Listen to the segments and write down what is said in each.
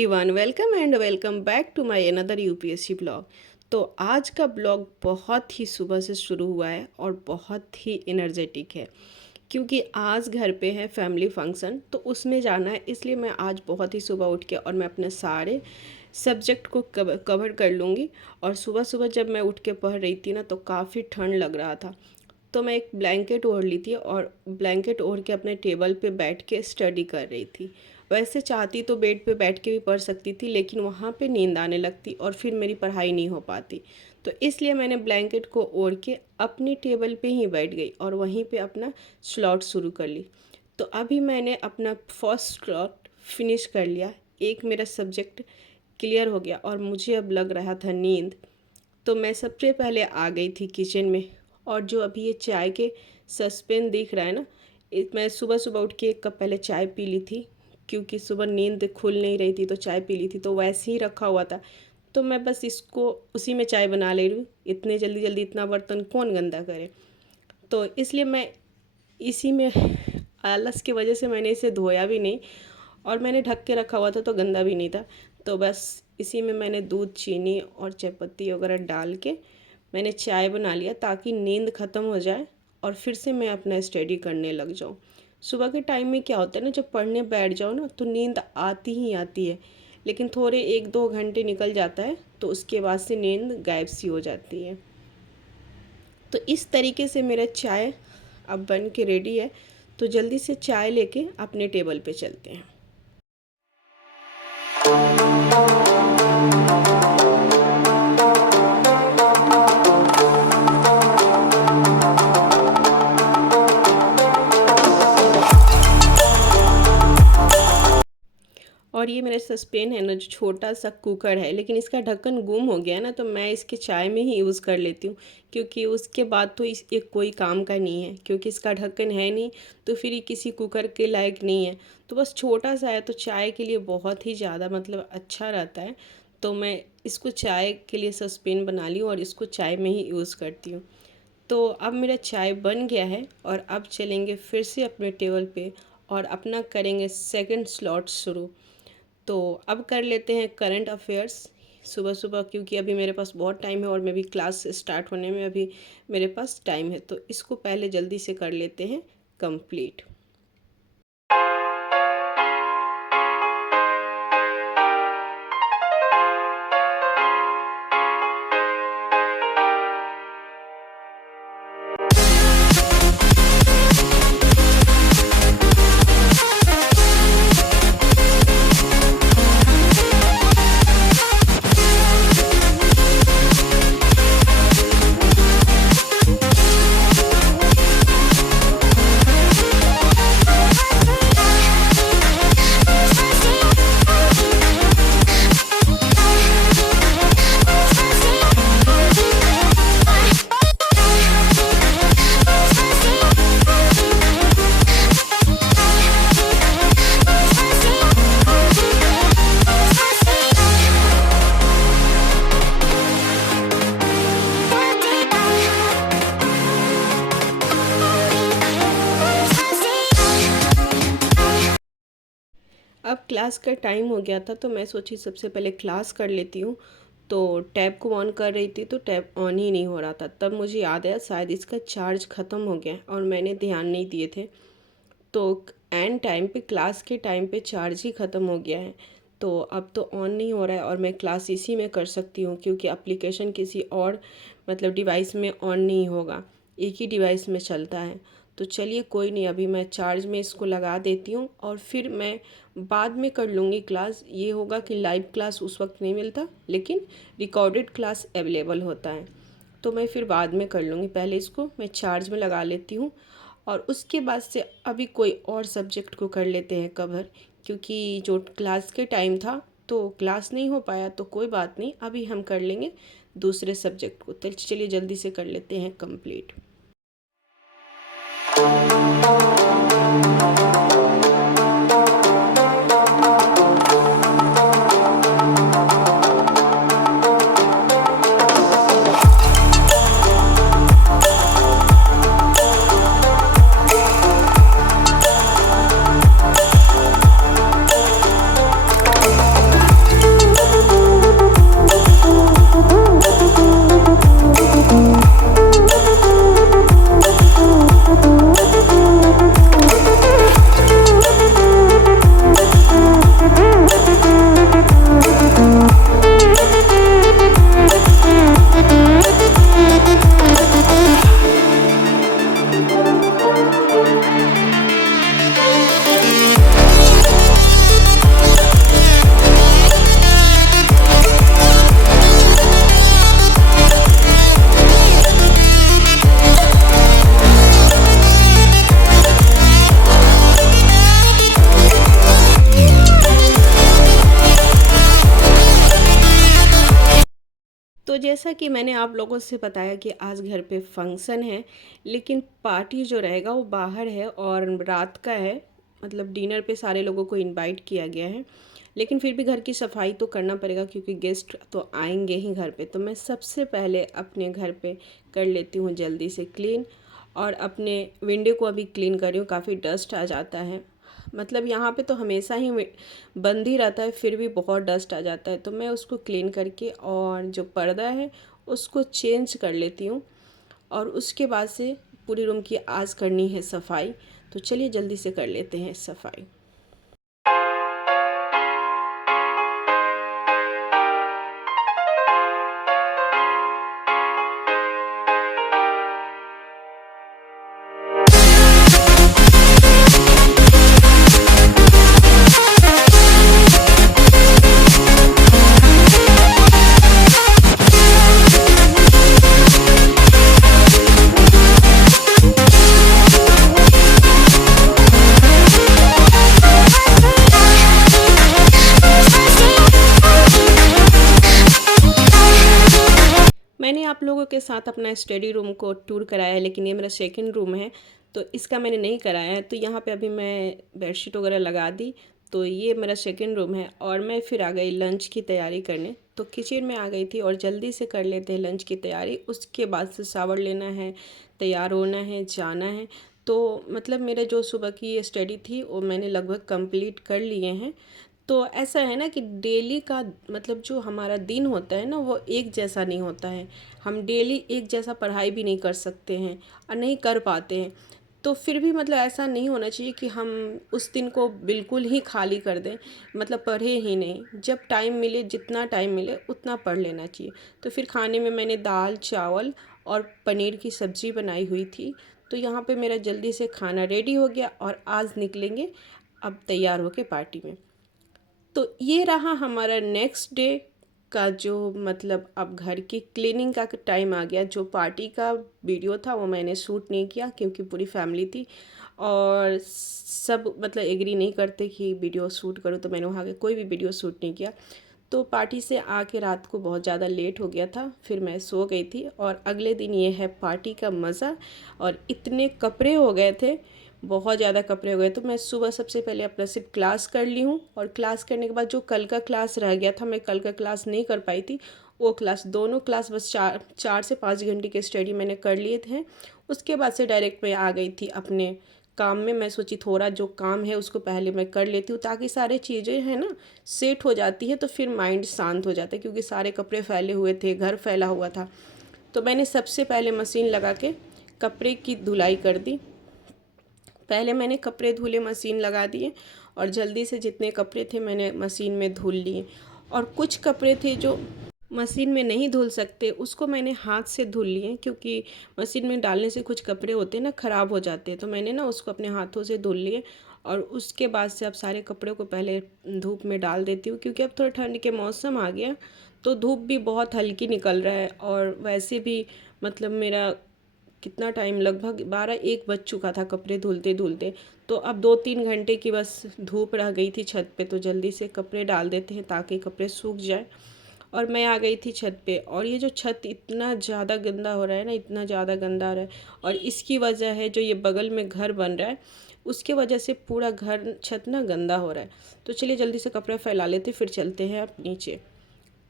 Everyone, welcome and welcome back to my another UPSC blog. तो आज का blog बहुत ही सुबह से शुरू हुआ है और बहुत ही एनर्जेटिक है क्योंकि आज घर पे है फैमिली फंक्शन, तो उसमें जाना है। इसलिए मैं आज बहुत ही सुबह उठ के और मैं अपने सारे सब्जेक्ट को कवर कर लूँगी। और सुबह सुबह जब मैं उठ के पढ़ रही थी ना, तो काफ़ी ठंड लग रहा था, तो मैं एक ब्लैंकेट ओढ़ ली थी और ब्लैंकेट ओढ़ के अपने टेबल पे बैठ के स्टडी कर रही थी। वैसे चाहती तो बेड पे बैठ के भी पढ़ सकती थी, लेकिन वहाँ पे नींद आने लगती और फिर मेरी पढ़ाई नहीं हो पाती। तो इसलिए मैंने ब्लैंकेट को ओढ़ के अपनी टेबल पे ही बैठ गई और वहीं पे अपना स्लॉट शुरू कर ली। तो अभी मैंने अपना फर्स्ट स्लॉट फिनिश कर लिया, एक मेरा सब्जेक्ट क्लियर हो गया और मुझे अब लग रहा था नींद। तो मैं सबसे पहले आ गई थी किचन में, और जो अभी ये चाय के सस्पेन दिख रहा है ना, मैं सुबह सुबह उठ के एक कप पहले चाय पी ली थी क्योंकि सुबह नींद खुल नहीं रही थी, तो चाय पी ली थी। तो वैसे ही रखा हुआ था, तो मैं बस इसको उसी में चाय बना ले रही हूँ। इतने जल्दी जल्दी इतना बर्तन कौन गंदा करे, तो इसलिए मैं इसी में आलस की वजह से मैंने इसे धोया भी नहीं और मैंने ढक के रखा हुआ था, तो गंदा भी नहीं था। तो बस इसी में मैंने दूध, चीनी और चायपत्ती वगैरह डाल के मैंने चाय बना लिया ताकि नींद ख़त्म हो जाए और फिर से मैं अपना स्टडी करने लग जाऊँ। सुबह के टाइम में क्या होता है ना, जब पढ़ने बैठ जाओ ना तो नींद आती ही आती है, लेकिन थोड़े 1-2 घंटे निकल जाता है तो उसके बाद से नींद गायब सी हो जाती है। तो इस तरीके से मेरा चाय अब बन के रेडी है, तो जल्दी से चाय लेके अपने टेबल पे चलते हैं। और ये मेरा सस्पेन है ना, जो छोटा सा कुकर है, लेकिन इसका ढक्कन गुम हो गया ना, तो मैं इसके चाय में ही यूज़ कर लेती हूँ क्योंकि उसके बाद तो इस एक कोई काम का नहीं है, क्योंकि इसका ढक्कन है नहीं तो फिर ये किसी कुकर के लायक नहीं है। तो बस छोटा सा है, तो चाय के लिए बहुत ही ज़्यादा मतलब अच्छा रहता है। तो मैं इसको चाय के लिए सस्पेन बना ली हूँ और इसको चाय में ही यूज़ करती हूँ। तो अब मेरा चाय बन गया है और अब चलेंगे फिर से अपने टेबल पे और अपना करेंगे सेकंड स्लॉट शुरू। तो अब कर लेते हैं करंट अफेयर्स सुबह सुबह, क्योंकि अभी मेरे पास बहुत टाइम है और मैं भी क्लास स्टार्ट होने में अभी मेरे पास टाइम है, तो इसको पहले जल्दी से कर लेते हैं कंप्लीट। अब क्लास का टाइम हो गया था, तो मैं सोची सबसे पहले क्लास कर लेती हूँ। तो टैब को ऑन कर रही थी तो टैब ऑन ही नहीं हो रहा था, तब मुझे याद आया शायद इसका चार्ज ख़त्म हो गया और मैंने ध्यान नहीं दिए थे। तो एंड टाइम पे, क्लास के टाइम पे चार्ज ही ख़त्म हो गया है, तो अब तो ऑन नहीं हो रहा है और मैं क्लास इसी में कर सकती हूँ क्योंकि एप्लीकेशन किसी और मतलब डिवाइस में ऑन नहीं होगा, एक ही डिवाइस में चलता है। तो चलिए कोई नहीं, अभी मैं चार्ज में इसको लगा देती हूँ और फिर मैं बाद में कर लूँगी क्लास। ये होगा कि लाइव क्लास उस वक्त नहीं मिलता, लेकिन रिकॉर्डेड क्लास अवेलेबल होता है, तो मैं फिर बाद में कर लूँगी। पहले इसको मैं चार्ज में लगा लेती हूँ और उसके बाद से अभी कोई और सब्जेक्ट को कर लेते हैं कवर, क्योंकि जो क्लास के टाइम था तो क्लास नहीं हो पाया, तो कोई बात नहीं, अभी हम कर लेंगे दूसरे सब्जेक्ट को। तो चलिए जल्दी से कर लेते हैं कंप्लीट। जैसा कि मैंने आप लोगों से बताया कि आज घर पे फंक्शन है, लेकिन पार्टी जो रहेगा वो बाहर है और रात का है। मतलब डिनर पे सारे लोगों को इनवाइट किया गया है, लेकिन फिर भी घर की सफाई तो करना पड़ेगा क्योंकि गेस्ट तो आएंगे ही घर पे। तो मैं सबसे पहले अपने घर पे कर लेती हूँ जल्दी से क्लीन, और अपने विंडो को अभी क्लीन कर रही हूँ। काफ़ी डस्ट आ जाता है, मतलब यहाँ पे तो हमेशा ही बंद ही रहता है, फिर भी बहुत डस्ट आ जाता है। तो मैं उसको क्लीन करके और जो पर्दा है उसको चेंज कर लेती हूँ, और उसके बाद से पूरी रूम की आज करनी है सफाई। तो चलिए जल्दी से कर लेते हैं सफाई। मैंने आप लोगों के साथ अपना स्टडी रूम को टूर कराया है, लेकिन ये मेरा सेकंड रूम है तो इसका मैंने नहीं कराया है। तो यहाँ पे अभी मैं बेडशीट वगैरह लगा दी। तो ये मेरा सेकंड रूम है, और मैं फिर आ गई लंच की तैयारी करने। तो किचन में आ गई थी और जल्दी से कर लेते हैं लंच की तैयारी। उसके बाद से शावर लेना है, तैयार होना है, जाना है। तो मतलब मेरा जो सुबह की स्टडी थी वो मैंने लगभग कंप्लीट कर लिए हैं। तो ऐसा है ना कि डेली का मतलब जो हमारा दिन होता है ना वो एक जैसा नहीं होता है। हम डेली एक जैसा पढ़ाई भी नहीं कर सकते हैं और नहीं कर पाते हैं। तो फिर भी मतलब ऐसा नहीं होना चाहिए कि हम उस दिन को बिल्कुल ही खाली कर दें, मतलब पढ़े ही नहीं। जब टाइम मिले, जितना टाइम मिले उतना पढ़ लेना चाहिए। तो फिर खाने में मैंने दाल चावल और पनीर की सब्ज़ी बनाई हुई थी। तो यहाँ पे मेरा जल्दी से खाना रेडी हो गया और आज निकलेंगे अब तैयार होके पार्टी में। तो ये रहा हमारा नेक्स्ट डे का जो मतलब अब घर की क्लीनिंग का टाइम आ गया। जो पार्टी का वीडियो था वो मैंने शूट नहीं किया क्योंकि पूरी फैमिली थी और सब मतलब एग्री नहीं करते कि वीडियो शूट करो, तो मैंने वहाँ के कोई भी वीडियो शूट नहीं किया। तो पार्टी से आके रात को बहुत ज़्यादा लेट हो गया था, फिर मैं सो गई थी। और अगले दिन ये है पार्टी का मज़ा। और इतने कपड़े हो गए थे, बहुत ज़्यादा कपड़े हो गए। तो मैं सुबह सबसे पहले अपना सिर्फ क्लास कर ली हूँ, और क्लास करने के बाद जो कल का क्लास रह गया था, मैं कल का क्लास नहीं कर पाई थी, वो क्लास दोनों क्लास बस 4 से 5 घंटे के स्टडी मैंने कर लिए थे। उसके बाद से डायरेक्ट मैं आ गई थी अपने काम में। मैं सोची थोड़ा जो काम है उसको पहले मैं कर लेती हूँ ताकि सारी चीज़ें हैं ना सेट हो जाती है, तो फिर माइंड शांत हो जाता है। क्योंकि सारे कपड़े फैले हुए थे, घर फैला हुआ था। तो मैंने सबसे पहले मशीन लगा के कपड़े की धुलाई कर दी। पहले मैंने कपड़े धुले, मशीन लगा दिए, और जल्दी से जितने कपड़े थे मैंने मशीन में धुल लिए। और कुछ कपड़े थे जो मशीन में नहीं धुल सकते, उसको मैंने हाथ से धुल लिए, क्योंकि मशीन में डालने से कुछ कपड़े होते हैं ना ख़राब हो जाते हैं। तो मैंने ना उसको अपने हाथों से धुल लिए। और उसके बाद से अब सारे कपड़ों को पहले धूप में डाल देती हूँ, क्योंकि अब थोड़ा ठंड के मौसम आ गया तो धूप भी बहुत हल्की निकल रहा है। और वैसे भी मतलब मेरा कितना टाइम, लगभग 12-1 बज चुका था कपड़े धुलते धुलते। तो अब 2-3 घंटे की बस धूप रह गई थी छत पे, तो जल्दी से कपड़े डाल देते हैं ताकि कपड़े सूख जाए। और मैं आ गई थी छत पे, और ये जो छत इतना ज़्यादा गंदा हो रहा है ना, इतना ज़्यादा गंदा हो रहा है। और इसकी वजह है जो ये बगल में घर बन रहा है, उसके वजह से पूरा घर छत ना गंदा हो रहा है। तो चलिए जल्दी से कपड़े फैला लेते, फिर चलते हैं अब नीचे।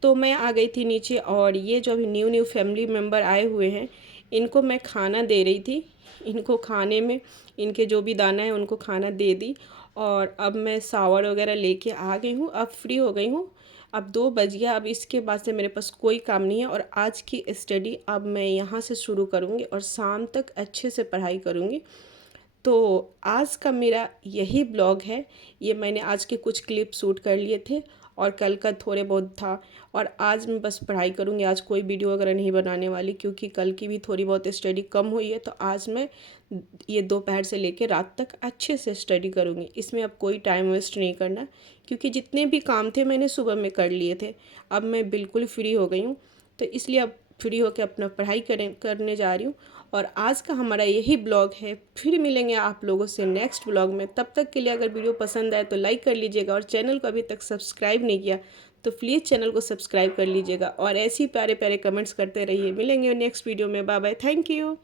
तो मैं आ गई थी नीचे, और ये जो अभी न्यू न्यू फैमिली मेम्बर आए हुए हैं, इनको मैं खाना दे रही थी। इनको खाने में इनके जो भी दाना है उनको खाना दे दी। और अब मैं शावर वगैरह लेके आ गई हूँ, अब फ्री हो गई हूँ। अब 2 बज गया, अब इसके बाद से मेरे पास कोई काम नहीं है। और आज की स्टडी अब मैं यहाँ से शुरू करूँगी और शाम तक अच्छे से पढ़ाई करूँगी। तो आज का मेरा यही ब्लॉग है। ये मैंने आज के कुछ क्लिप शूट कर लिए थे, और कल का थोड़े बहुत था। और आज मैं बस पढ़ाई करूँगी, आज कोई वीडियो वगैरह नहीं बनाने वाली, क्योंकि कल की भी थोड़ी बहुत स्टडी कम हुई है। तो आज मैं ये दोपहर से लेकर रात तक अच्छे से स्टडी करूँगी। इसमें अब कोई टाइम वेस्ट नहीं करना, क्योंकि जितने भी काम थे मैंने सुबह में कर लिए थे। अब मैं बिल्कुल फ्री हो गई हूँ, तो इसलिए अब फ्री होकर अपना पढ़ाई करने जा रही हूँ। और आज का हमारा यही ब्लॉग है। फिर मिलेंगे आप लोगों से नेक्स्ट ब्लॉग में। तब तक के लिए अगर वीडियो पसंद आए तो लाइक कर लीजिएगा, और चैनल को अभी तक सब्सक्राइब नहीं किया तो प्लीज़ चैनल को सब्सक्राइब कर लीजिएगा और ऐसे ही प्यारे प्यारे कमेंट्स करते रहिए। मिलेंगे नेक्स्ट वीडियो में। Bye bye, thank you.